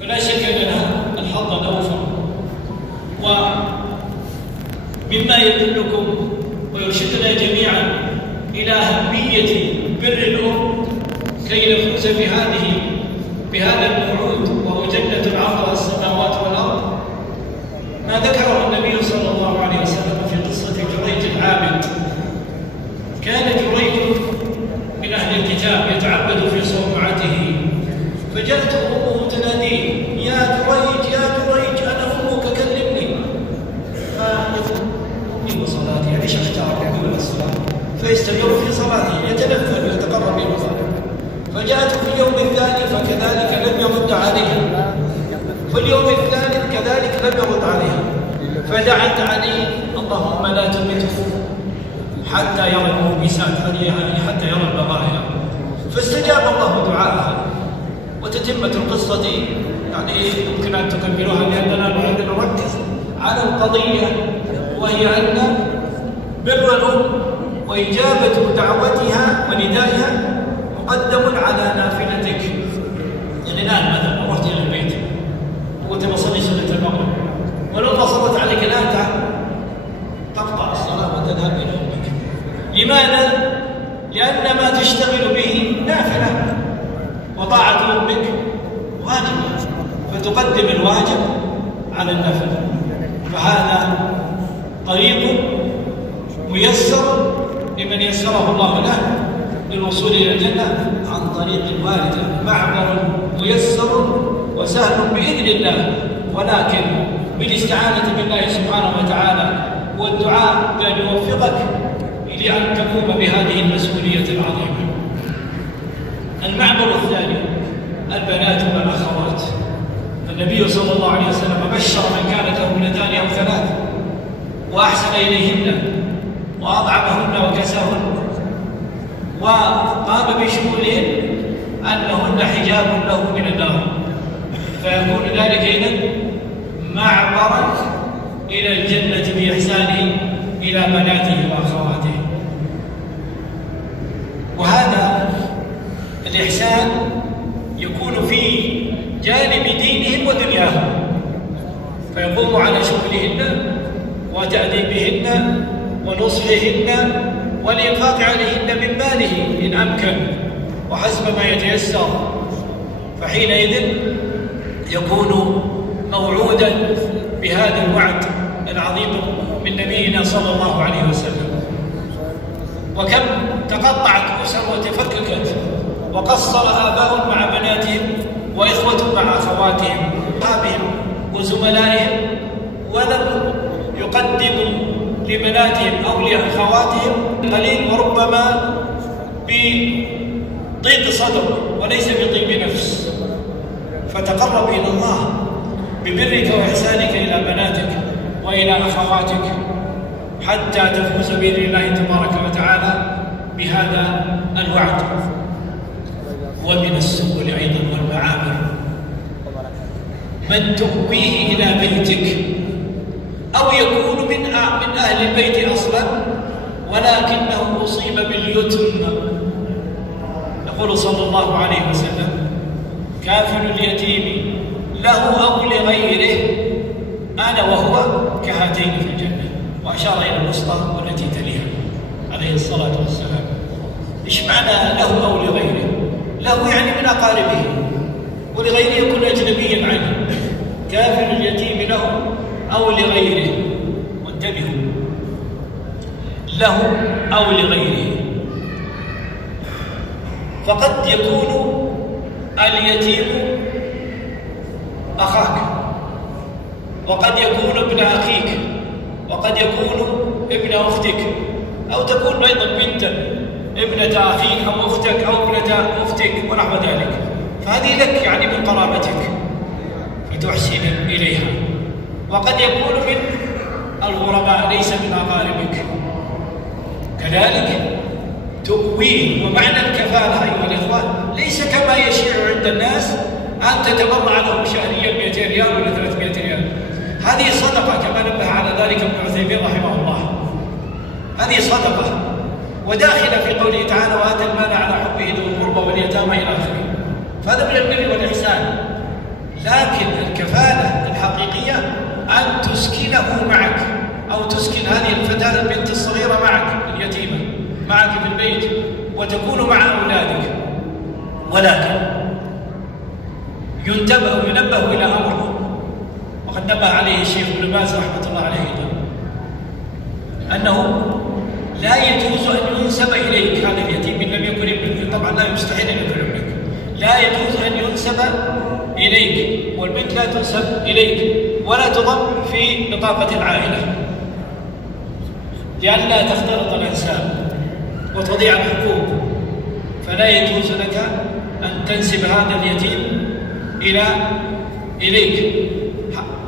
فلا شك أن لها الحظ الأوفر. ومما يدلكم ويرشدنا جميعا إلى أهمية بر الأم كي نفوز بهذا الموعود وهو جنة عرضها السماوات والأرض، ما ذكره النبي صلى الله عليه وسلم في قصة جريج العابد. كان جريج من أهل الكتاب يتعبد في صومعته، فجاءته أمه تناديه: يا جريج يا جريج أنا أمك كلمني. فيقول: إني وصلاتي، يعني اختار قبل الصلاة، فيستمر في صلاته يتنفل ويتقرب إلى الله. فجاءته في اليوم الثاني فكذلك لم يرد عليها، في اليوم الثالث كذلك لم يرد عليها، فدعت عليه: اللهم لا تمته حتى يرى الموبسات، حتى يرى البغايا. فاستجاب الله دعاءها. وتتمة القصة يعني يمكن أن تكملوها، لأننا نريد أن نركز على القضية، وهي أن بر الأم وإجابة دعوتها وندائها مقدم على نافلتك. يعني الآن مثلا رحت إلى البيت وقلت بصلي سنة المغرب، ولو ما صلت عليك الآن تقطع الصلاة وتذهب إلى أمك. لماذا؟ لأن ما تشتغل به نافلة، وطاعة أمك واجب، فتقدم الواجب على النفل. فهذا طريق ميسر لمن يسره الله له للوصول إلى الجنة عن طريق الوالدة، معبر ميسر وسهل بإذن الله، ولكن بالاستعانة بالله سبحانه وتعالى والدعاء بأن يوفقك لأن تقوم بهذه المسؤولية العظيمة. المعبر الثاني البنات والأخوات. النبي صلى الله عليه وسلم بشر من كانت له ابنتان أو ثلاث وأحسن إليهن وأطعمهن وكساهن، وقام بشمولهن أنهن حجاب له من النار، فيكون ذلك إذن معبرا إلى الجنة بإحسانه إلى بناته وأخواته. وهذا الإحسان يكون في جانب دينهم ودنياهم، فيقوم على شغلهن وتأديبهن ونصحهن والإنفاق عليهن من ماله إن أمكن وحسب ما يتيسر، فحينئذ يكون موعودا بهذا الوعد العظيم من نبينا صلى الله عليه وسلم. وكم تقطعت أسر وتفككت وقصر آباء مع بناتهم وإخوة مع أخواتهم وأصحابهم وزملائهم، ولم يقدموا لبناتهم أو لأخواتهم قليل، وربما بضيق صدر وليس بطيب نفس. فتقرب إلى الله ببرك وإحسانك إلى بناتك وإلى أخواتك حتى تفوز بإذن الله تبارك وتعالى بهذا الوعد. ومن السبل أيضا والمعابر من تؤويه إلى بيتك أو يكون من أهل البيت أصلا ولكنه أصيب باليتم. يقول صلى الله عليه وسلم: كافل اليتيم له أو لغيره أنا وهو كهاتين في الجنة. وأشار إلى الوسطى والتي تليها عليه الصلاة والسلام. إيش معنى له أو لغيره؟ له يعني من أقاربه، ولغيره يكون أجنبيا عنه. كافل اليتيم له أو لغيره، وانتبهوا، له أو لغيره، فقد يكون اليتيم أخاك، وقد يكون ابن أخيك، وقد يكون ابن أختك، أو تكون أيضا بنتا ابنة أخيك أو أختك أو ابنة أختك ونحو ذلك، فهذه لك يعني من قرابتك فتحسن إليها. وقد يكون من الغرباء ليس من أقاربك، كذلك تؤويه. ومعنى الكفالة أيها الإخوة ليس كما يشيع عند الناس أن تتبرع لهم شهريا 200 ريال ولا 300 ريال. هذه صدقة كما نبه على ذلك ابن عثيمين رحمه الله، هذه صدقة وداخلة في قوله تعالى: وآتى المال على حبه ذوي القربى واليتامى إلى آخره. فهذا من البر والإحسان، لكن أن تسكنه معك، أو تسكن هذه الفتاة البنت الصغيرة معك اليتيمة معك في البيت وتكون مع أولادك، ولكن ينبه إلى أمر وقد نبه عليه الشيخ ابن باز رحمة الله عليه أنه لا يجوز أن ينسب إليك هذا اليتيم إن لم يكن ابنك، طبعا لا يستحيل أن يكون ابنك، لا يجوز أن ينسب إليك، والبنت لا تنسب إليك ولا تضم في بطاقة العائلة لئلا تختلط الأنساب وتضيع الحقوق، فلا يجوز لك أن تنسب هذا اليتيم إليك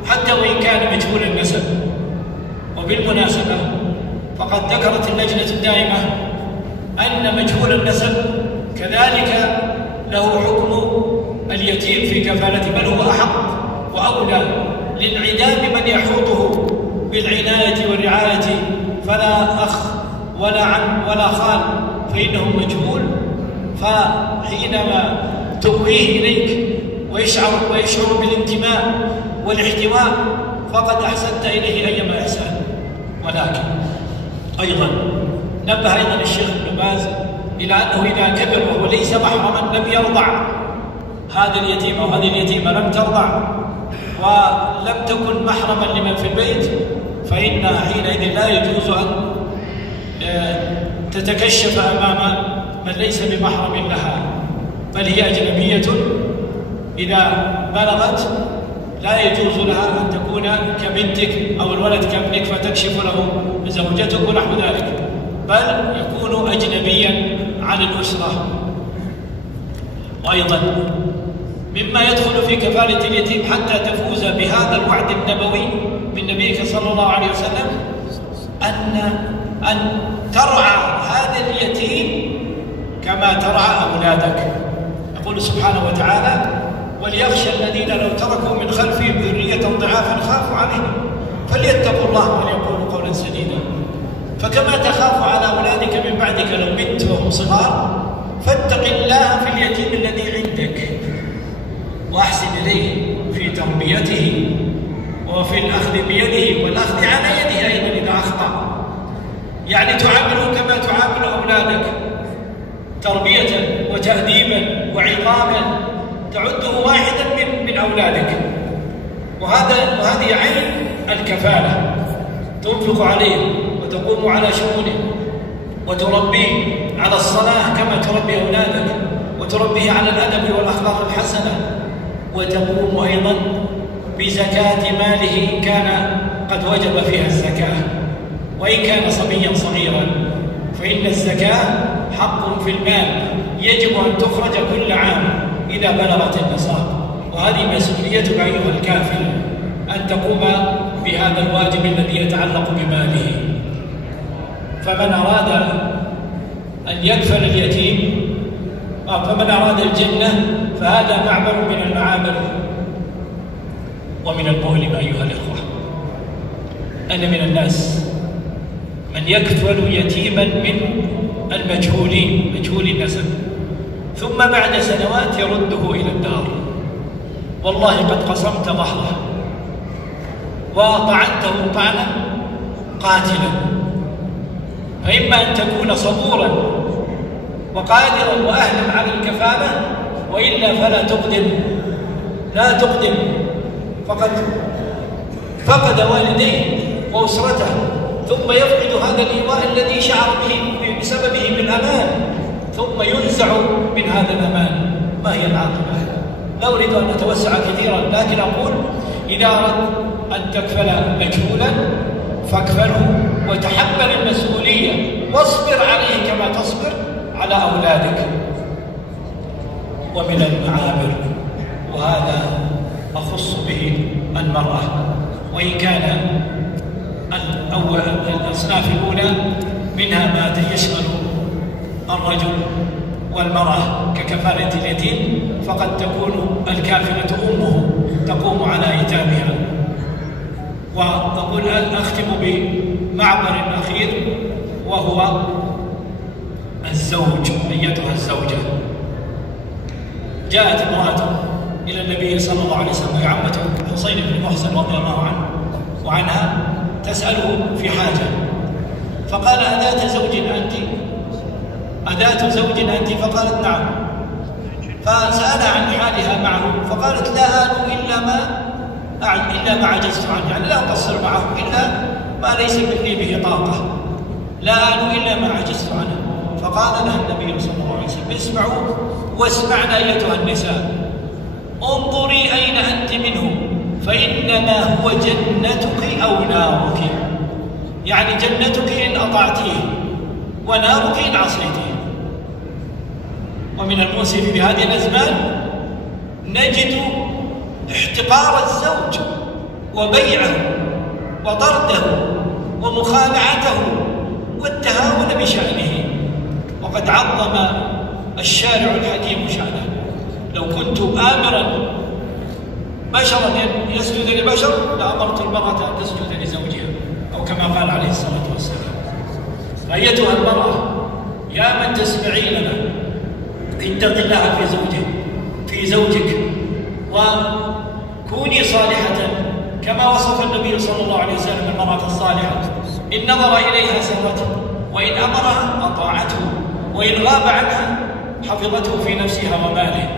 حتى وإن كان مجهول النسب. وبالمناسبة فقد ذكرت اللجنة الدائمة أن مجهول النسب كذلك له حكم اليتيم في كفالته، بل هو أحق وأولى لانعدام من يحوطه بالعناية والرعاية، فلا أخ ولا عم ولا خال فإنه مجهول، فحينما تؤويه إليك ويشعر بالانتماء والاحتواء فقد أحسنت إليه أيما إحسان. ولكن أيضا نبه أيضا الشيخ ابن باز إلى أنه إذا كبر وهو ليس محرما لم يرضع هذا اليتيم أو هذه اليتيمة لم ترضع ولم تكن محرما لمن في البيت، فإن حينئذ لا يجوز أن تتكشف أمام من ليس بمحرم لها، بل هي أجنبية إذا بلغت لا يجوز لها أن تكون كبنتك أو الولد كابنك فتكشف له زوجتك ونحو ذلك، بل يكون أجنبيا عن الأسرة. وأيضا مما يدخل في كفالة اليتيم حتى تفوز بهذا الوعد النبوي من نبيك صلى الله عليه وسلم أن ترعى هذا اليتيم كما ترعى أولادك. يقول سبحانه وتعالى: وليخشى الذين لو تركوا من خلفهم ذرية ضعافا خافوا عليهم فليتقوا الله وليقولوا قولا سديدا. فكما تخاف على أولادك من بعدك لو مت وهم صغار، فاتق الله في اليتيم الذي عندك وأحسن إليه في تربيته وفي الأخذ بيده والأخذ على يده أيضا إذا أخطأ، يعني تعامله كما تعامل أولادك تربية وتأديبا وعقابا، تعده واحدا من أولادك. وهذه عين الكفالة، تنفق عليه وتقوم على شؤونه وتربيه على الصلاة كما تربي أولادك، وتربيه على الأدب والأخلاق الحسنة، وتقوم أيضا بزكاة ماله إن كان قد وجب فيها الزكاة، وإن كان صبيا صغيرا فإن الزكاة حق في المال يجب أن تخرج كل عام إذا بلغت النصاب، وهذه مسؤوليتك أيها الكافل أن تقوم بهذا الواجب الذي يتعلق بماله. فمن أراد أن يكفل اليتيم فمن أراد الجنة فهذا معبر من المعابر ومن المؤلم أيها الإخوة أن من الناس من يكفل يتيما من المجهولين مجهول النسب، ثم بعد سنوات يرده إلى الدار. والله قد قصمت ظهره وطعنته طعنا قاتلا، فإما أن تكون صبورا وقادرا وأهلا على الكفالة، وإلا فلا تقدم، لا تقدم، فقد فقد والديه وأسرته ثم يفقد هذا الإيواء الذي شعر به بسببه بالأمان، ثم ينزع من هذا الأمان. ما هي العاقبة؟ لا أريد أن أتوسع كثيرا، لكن أقول إذا أردت أن تكفل مجهولا فاكفله وتحمل المسؤولية واصبر عليه كما تصبر على أولادك. ومن المعابر، وهذا أخص به المرأة، وإن كان الأصناف الأولى منها ما يشمل الرجل والمرأة ككفالة اليتيم، فقد تكون الكافلة أمه تقوم على إيتامها. وأقول أختم بمعبر أخير، وهو الزوج. أيتها الزوجة، جاءت امرأة إلى النبي صلى الله عليه وسلم، عمته حسين بن محسن رضي الله عنه، وعنها تسأله في حاجة. فقال: أذات زوج أنت؟ أذات زوج أنت؟ فقالت: نعم. فسألها عن حالها معه فقالت: لا آل إلا ما عجزت عنه، يعني لا أقصر معه إلا ما ليس مني به طاقة، لا آل إلا ما عجزت عنه. فقال لها النبي صلى الله عليه وسلم: اسمعوا واسمعن أيتها النساء، انظري أين أنت منه، فإنما هو جنتك أو نارك، يعني جنتك إن أطعتيه ونارك إن عصيتيه. ومن المؤسف في هذه الأزمان نجد احتقار الزوج وبيعه وطرده ومخادعته والتهاون بشأنه، وقد عظم الشارع الحكيم شأنه. لو كنت آمرا بشرا يسجد لبشر لأمرت المرأة أن تسجد لزوجها، أو كما قال عليه الصلاة والسلام. أيتها المرأة يا من تسمعين لنا، اتق الله في زوجك وكوني صالحة كما وصف النبي صلى الله عليه وسلم المرأة الصالحة: إن نظر إليها سرته، وإن أمرها أطاعته، وإن غاب عنها حفظته في نفسها وماله.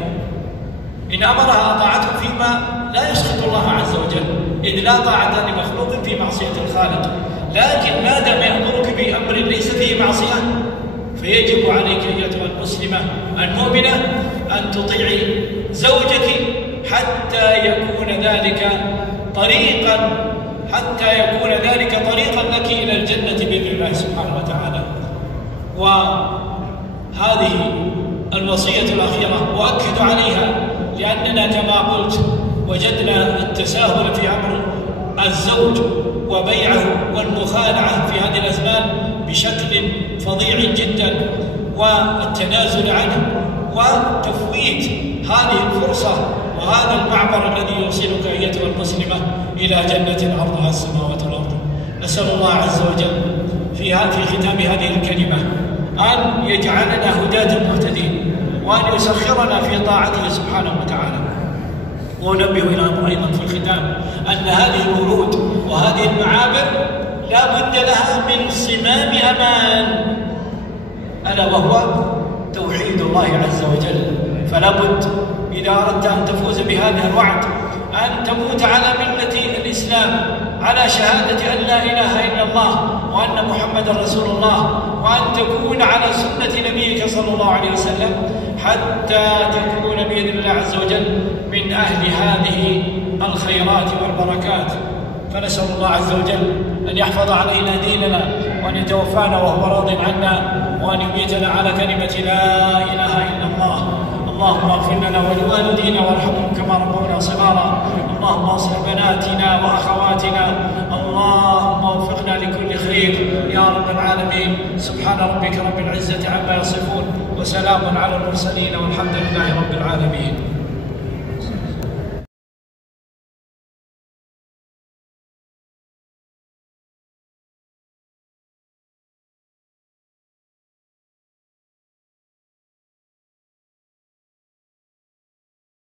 إن أمرها أطاعته فيما لا يسخط الله عز وجل، إذ لا طاعة لمخلوق في معصية الخالق. لكن ما دام يأمرك بأمر ليس فيه معصية فيجب عليك أيتها المسلمة المؤمنة أن تطيعي زوجك حتى يكون ذلك طريقا لك إلى الجنة بإذن الله سبحانه وتعالى. وهذه الوصية الأخيرة أؤكد عليها، لأننا كما قلت وجدنا التساهل في أمر الزوج وبيعه والمخادعة في هذه الأزمان بشكل فظيع جدا، والتنازل عنه وتفويت هذه الفرصة وهذا المعبر الذي يوصلك أيتها المسلمة إلى جنة عرضها السماوات والأرض. نسأل الله عز وجل في ختام هذه الكلمة أن يجعلنا هداة مهتدين، وأن يسخرنا في طاعته سبحانه وتعالى. وننبه إلى أمر أيضا في الختام، أن هذه الورود وهذه المعابر لا بد لها من صمام أمان، ألا وهو توحيد الله عز وجل. فلا بد إذا أردت أن تفوز بهذا الوعد أن تموت على ملة الإسلام، على شهادة أن لا إله إلا الله وأن محمدا رسول الله، وأن تكون على سنة نبيك صلى الله عليه وسلم، حتى تكون بإذن الله عز وجل من أهل هذه الخيرات والبركات. فنسأل الله عز وجل أن يحفظ علينا ديننا، وأن يتوفانا وهو راض عنا، وأن يميتنا على كلمة لا إله إلا الله. اللهم اغفر لنا ولوالدينا وارحمهم كما ربونا صغارا. اللهم اصلح بناتنا واخواتنا، اللهم وفقنا لكل خير يا رب العالمين. سبحان ربك رب العزة عما يصفون، وسلام على المرسلين، والحمد لله رب العالمين.